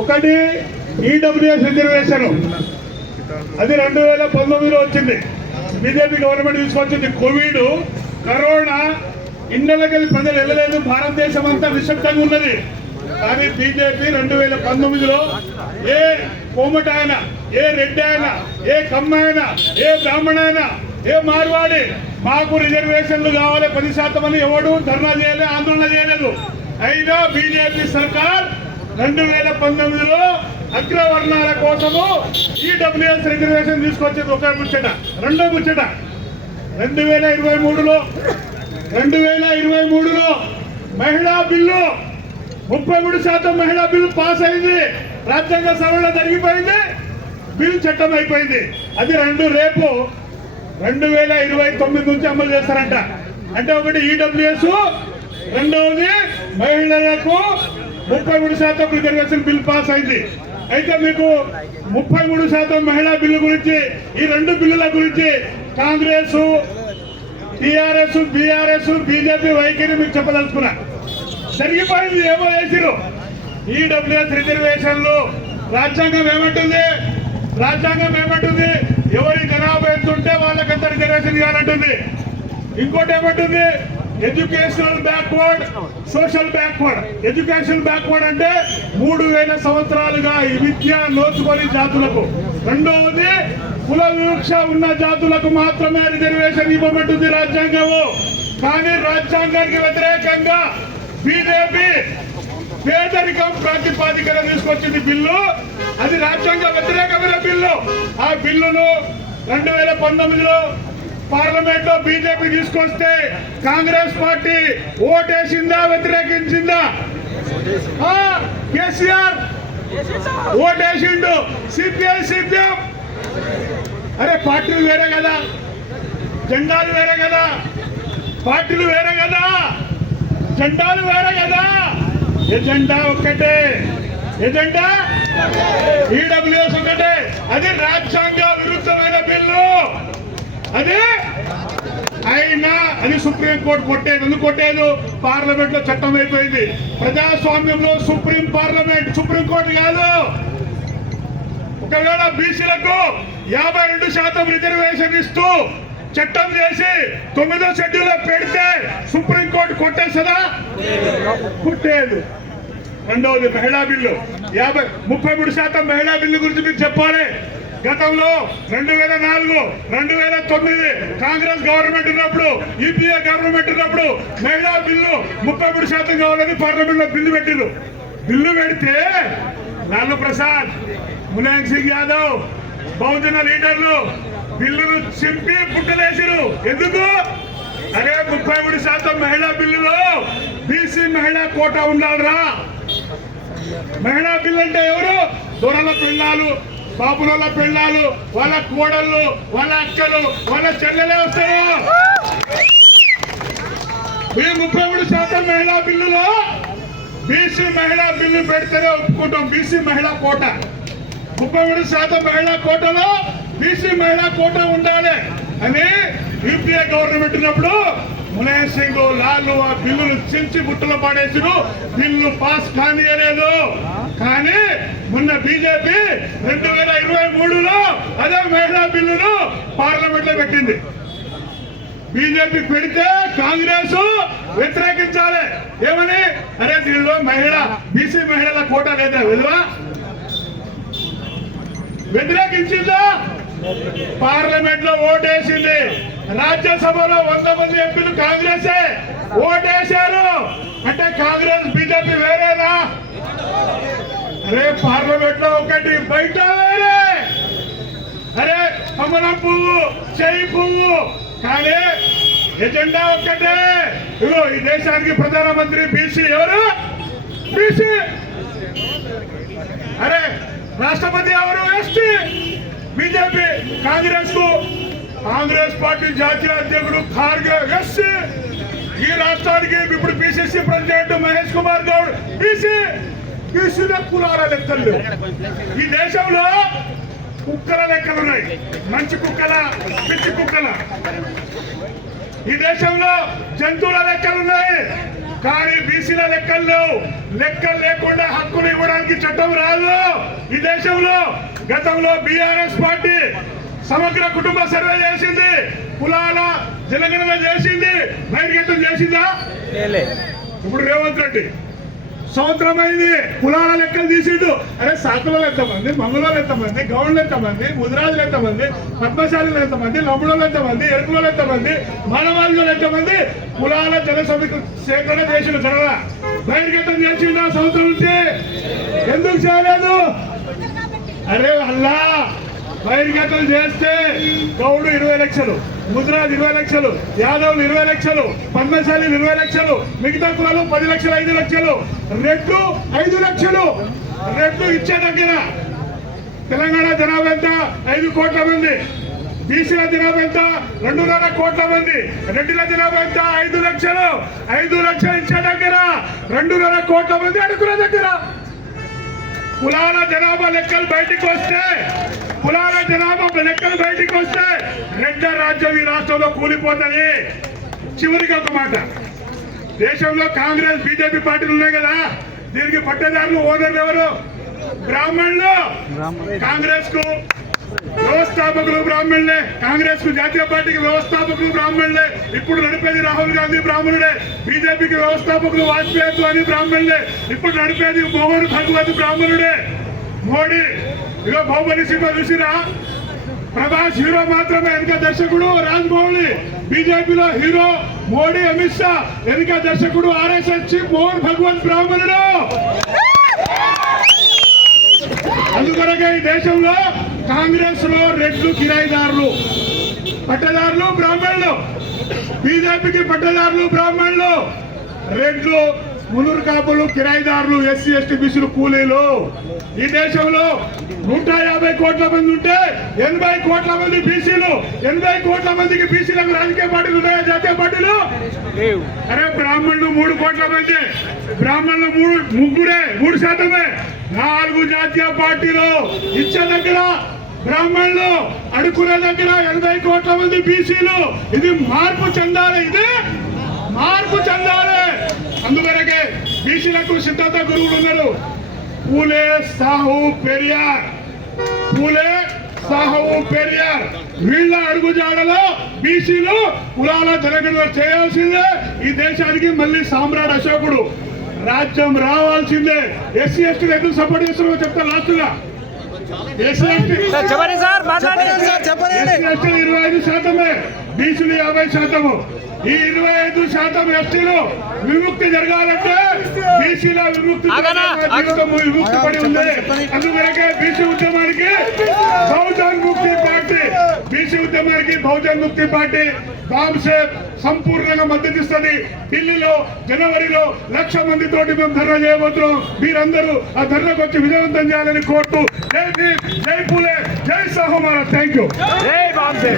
ఒకటి EWS reservation. అది రెండు వేల పంతొమ్మిదిలో వచ్చింది. బీజేపీ గవర్నమెంట్ తీసుకొచ్చింది. కోవిడ్ కరోనా ఇళ్ళకి ప్రజలు వెళ్ళలేదు. భారతదేశం అంతా నిశ్శబ్దంగా ఉన్నది. కానీ బీజేపీ రెండు వేల పంతొమ్మిదిలో ఏ కోమట ఆయన ఏ రెడ్డి ఆయన ఏ కమ్మ అయినా ఏ బ్రాహ్మణ అయినా ఏ మార్వాడి మాకు రిజర్వేషన్లు కావాలి. పది శాతం అని ఎవడు ధర్నా చేయలేదు ఆందోళన చేయలేదు. అయినా బీజేపీ సర్కార్ రెండు వేల పంతొమ్మిదిలో అగ్రవర్ణాల కోసము ఈడబ్ల్యూఎస్ రిజర్వేషన్ తీసుకొచ్చేది ఒక ముచ్చట రెండో ముచ్చట. రెండు వేల ఇరవై మూడులో రెండు వేల ఇరవై మూడులో మహిళా బిల్లు ముప్పై మూడు శాతం మహిళా బిల్లు పాస్ అయింది. రాజ్యాంగ సభలో జరిగిపోయింది. బిల్ చట్టం అయిపోయింది. అది రెండు రేపు రెండు వేల ఇరవై తొమ్మిది నుంచి అమలు చేస్తారంట. అంటే ఒకటి ఈడబ్ల్యూఎస్ రెండవది మహిళలకు ముప్పై మూడు శాతం రిజర్వేషన్ బిల్ పాస్ అయింది. అయితే మీకు ముప్పై మూడు శాతం మహిళా బిల్లు గురించి ఈ రెండు బిల్లుల గురించి కాంగ్రెస్ టిఆర్ఎస్ బీఆర్ఎస్ బీజేపీ వైఖరి మీకు చెప్పదలుచుకున్నా. జరిగిపోయింది ఏమో వేసిరు ఈడబ్ల్యూఎస్ రిజర్వేషన్లు రాజ్యాంగం ఏమంటుంది? రాజ్యాంగం ఏమంటుంది? ఎవరి జనాభా ఎంత ఉంటే వాళ్ళకంత రిజర్వేషన్ ఇవ్వాలంటుంది. ఇంకోటి ఏమంటుంది? Educational backward social backward. Education backward అంటే మూడు వేల సంవత్సరాలుగా ఈ విద్య నోచుకొని జాతులకు. రెండవది కుల వివక్ష ఉన్న జాతులకు మాత్రమే రిజర్వేషన్ ఇవ్వబడుతుంది రాజ్యాంగము. కానీ రాజ్యాంగానికి వ్యతిరేకంగా బీజేపీ పేదరికం ప్రాతిపాదికన తీసుకొచ్చింది బిల్లు. అది రాజ్యాంగ వ్యతిరేకమైన బిల్లు. ఆ బిల్లును రెండు వేల పంతొమ్మిదిలో పార్లమెంట్లో బీజేపీ తీసుకొస్తే కాంగ్రెస్ పార్టీ ఓటేసిందా వ్యతిరేకించిందా? ఆ, కేసీఆర్ ఓటేసిండు. CPI CPM. అరే పార్టీలు వేరే కదా. జెండాలు వేరే కదా. పార్టీలు వేరే కదా. జెండాలు వేరే కదా. ఎజెండా ఒక్కటే. ఎజెండా? ఈడబ్ల్యూఎస్ ఒకటే అది రాజ్యాంగ విరుద్ధమైన బిల్లు అది అయినా అది సుప్రీంకోర్టు కొట్టేది. ఎందుకు కొట్టేది? పార్లమెంట్లో చట్టం అయిపోయింది. ప్రజాస్వామ్యంలో సుప్రీం పార్లమెంట్ సుప్రీం కోర్టు కాదు. ఒకవేళ బీసీలకు యాభై రెండు శాతం రిజర్వేషన్ ఇస్తూ చట్టం చేసి తొమ్మిదో షెడ్యూల్ పెడితే సుప్రీంకోర్టు కొట్టేస్తుందా? కొట్టేది. రెండవది మహిళా బిల్లు. యాభై ముప్పై మూడు శాతం మహిళా బిల్లు గురించి మీకు చెప్పాలి. గతంలో రెండు వేల నాలుగు రెండు వేల తొమ్మిది కాంగ్రెస్ గవర్నమెంట్ ఉన్నప్పుడు యూపీఏ గవర్నమెంట్ ఉన్నప్పుడు మహిళా బిల్లు ముప్పై మూడు శాతం కావాలని పార్లమెంట్లో బిల్లు పెట్టిరు బిల్లు పెడితే లాలు ప్రసాద్ ములాయం సింగ్ యాదవ్ బహుజన లీడర్లు బిల్లును చింపి పుట్టలేసిరు ఎందుకు? అరే ముప్పై మూడు శాతం మహిళా బిల్లులో బీసీ మహిళా కోట ఉండాలరా. మహిళా బిల్లు అంటే ఎవరు? దొరల పిల్లలు బాబుల పెళ్ళాలు వాళ్ళ కోడళ్ళు వాళ్ళ అక్కలు వాళ్ళ చెల్లెలే వస్తారు? ఈ ముప్పై మూడు శాతం మహిళా బిల్లులో బీసీ మహిళా బిల్లు పెడితేనే ఒప్పుకుంటాం. బీసీ మహిళా కోట. ముప్పై మూడు శాతం మహిళా కోటలో బీసీ మహిళా కోట ఉండాలి అని యూపీఏ గవర్నమెంట్ ఉన్నప్పుడు ములాయం సింగ్ లాలు ఆ బిల్లును చించి బుట్టలో పడేసిరు బిల్లు పాస్ కానియలేదు కానీ మొన్న బీజేపీ రెండు వేల ఇరవై మూడులో అదే మహిళా బిల్లును పార్లమెంట్లో పెట్టింది. బీజేపీ పెడితే కాంగ్రెస్ వ్యతిరేకించాలి. ఏమని? అరే దీనిలో మహిళ బీసీ మహిళల కోట లేదా విలువ? వ్యతిరేకించిందా? పార్లమెంట్లో ఓటేసింది. రాజ్యసభలో వంద మంది ఎంపీలు కాంగ్రెసే ఓటేశారు. అంటే కాంగ్రెస్ బీజేపీ వేరేనా? అరే పార్లమెంట్లో ఒకటి బయట వేరే. అరే కమలం పువ్వు చెయ్యి పువ్వు. కానీ ఎజెండా ఒక్కటే. ఇగో ఈ దేశానికి ప్రధానమంత్రి బీసీ ఎవరు? బీసీ. అరే రాష్ట్రపతి ఎవరు? ఎస్టీ. బీజేపీ కాంగ్రెస్కు కాంగ్రెస్ పార్టీ జాతీయ అధ్యక్షుడు ఖార్గే ఎస్సీ. ఈ రాష్ట్రానికి ఇప్పుడు PCC president Mahesh Kumar Goud BC బీసీల కులాల లెక్కలు ఈ దేశంలో కుక్కల లెక్కలు ఉన్నాయి. మంచి కుక్కల పిచ్చి కుక్కల. ఈ దేశంలో జంతువుల లెక్కలు ఉన్నాయి. కానీ బీసీల లెక్కలు లెక్కలు లేకుండా హక్కులు ఇవ్వడానికి చట్టం రాదు. ఈ దేశంలో గతంలో బీఆర్ఎస్ పార్టీ సమగ్ర కుటుంబ సర్వే చేసింది. కులాల జనగణన చేసింది. బహిర్గతం చేసిందా? ఇప్పుడు రేవంత్ రెడ్డి సంవత్సరం అయింది కులాల లెక్కలు తీసిండు. అరే సాకులలో ఎంతమంది మంగళవాళ్ళు ఎంతమంది గౌన్లు ఎంతమంది ముదిరాజులు ఎంతమంది పద్మశాలులు ఎంతమంది లమ్ముడలు ఎంతమంది ఎరుకులలో ఎంతమంది మానవాళిలో ఎంతమంది కులాల జన సమితి సేకరణ చేసిన జనరా. బహిర్గతం చేసిండు సంవత్సరం నుంచి. ఎందుకు చేయలేదు? అరే అల్లా! బహిర్గతం చేస్తే గౌడు ఇరవై లక్షలు ముద్రాజ్ ఇరవై లక్షలు యాదవ్లు ఇరవై లక్షలు పద్మశాలి ఇరవై లక్షలు మిగతా కులాలు పది లక్షలు ఐదు లక్షలు. రెట్లు ఐదు లక్షలు. రెట్లు ఇచ్చే దగ్గర తెలంగాణ జనాభా ఎంత? ఐదు కోట్ల మంది. బీసీల జనాభా ఎంత? రెండున్నర కోట్ల మంది. రెడ్డిల జనాభా ఎంత? ఐదు లక్షలు. ఐదు లక్షలు ఇచ్చే దగ్గర రెండున్నర కోట్ల మంది అడుగుల దగ్గర. కులాల జనాభా లెక్కలు బయటికి వస్తే కులాల జనాభా లెక్కలు బయటికి వస్తే రెడ్డ రాజ్యం ఈ రాష్ట్రంలో కూలిపోతుంది. చివరికి ఒక మాట. దేశంలో కాంగ్రెస్ బీజేపీ పార్టీలు ఉన్నాయి కదా దీనికి పట్టేదారులు ఓనర్లు ఎవరు? బ్రాహ్మణులు. కాంగ్రెస్కు వ్యవస్థాపకులు బ్రాహ్మణులే కాంగ్రెస్కు జాతీయ పార్టీకి వ్యవస్థాపకులు బ్రాహ్మణులే ఇప్పుడు నడిపేది రాహుల్ గాంధీ బ్రాహ్మణుడే బీజేపీకి వ్యవస్థాపకులు వాజ్పేయి అని బ్రాహ్మణులే ఇప్పుడు నడిపేది మోహన్ భగవత్ బ్రాహ్మణుడే మోడీ ఇదో బాహుబలి సినిమా చూసిరా? ప్రభాస్ హీరో మాత్రమే వెనుక దర్శకుడు రాజమౌళి. బీజేపీలో హీరో మోడీ అమిత్ షా వెనుక దర్శకుడు ఆర్ఎస్ఎస్ చీఫ్ మోహన్ భగవత్ బ్రాహ్మణుడు అందుకొరకే ఈ దేశంలో కాంగ్రెస్లో రెడ్లు కిరాయిదారులు. పట్టదారులు బ్రాహ్మణులు. బీజేపీకి పట్టదారులు బ్రాహ్మణులు. రెడ్లు మునురు కాపులు కిరాయిదారులు ఎస్సీ ఎస్టీ బీసీలు కూలీలు. ఈ దేశంలో నూట యాభై కోట్ల మంది ఉంటే ఎనభై కోట్ల మంది బీసీలు ఎనభై కోట్ల మందికి బీసీలకు రాజకీయ పార్టీలు ఉన్నాయా? జాతీయ పార్టీలు? అరే బ్రాహ్మణులు మూడు కోట్ల మంది. బ్రాహ్మణులు మూడు ముగ్గురే మూడు శాతమే. నాలుగు జాతీయ పార్టీలు. ఇచ్చే దగ్గర బ్రాహ్మణులు అడుకుల దగ్గర ఎనభై కోట్ల మంది బీసీలు. ఇది మార్పు చెందాలి ఇది మార్పు చెందాలి. అందువరకే బీసీలకు సిద్ధాంత గురువులు ఉన్నారు. పూలే సాహు పెరియార్. పూలే సాహు పెరియార్. వీళ్ళ అడుగుజాడలో బీసీలు కులాల జనగణన చేయాల్సిందే. ఈ దేశానికి మళ్ళీ సామ్రాట్ అశోకుడు. రాజ్యం రావాల్సిందే. ఎస్సీ ఎస్టీ ఎందుకు సపోర్ట్ చేస్తున్నారో చెప్తా లాస్ట్గా. చెప్పండి సార్ మాట్లాడండి. సార్ చెప్పండి. ఇరవై ఐదు శాతమే బీసీలు యాభై శాతము. ఈ ఇరవై ఐదు శాతం ఎస్టీలు విముక్తి జరగాలంటే బీసీల విముక్తి విముక్తి పడి ఉంది. అందువరకే బీసీ ఉద్యమానికి బహుజన్ ముక్తి పార్టీ బీసీ ఉద్యమానికి బహుజన్ ముక్తి పార్టీ బాంసెప్ సంపూర్ణంగా మద్దతు ఇస్తుంది ఢిల్లీలో జనవరిలో లక్ష మంది తోటి మేము ధర్నా చేయబోతున్నాం. మీరందరూ ఆ ధర్నాకు వచ్చి విజయవంతం చేయాలని కోరుతూ. జై భీమ్ జై పూలే జై సాహో మహారాజ్. థ్యాంక్ యూ జై బాంబే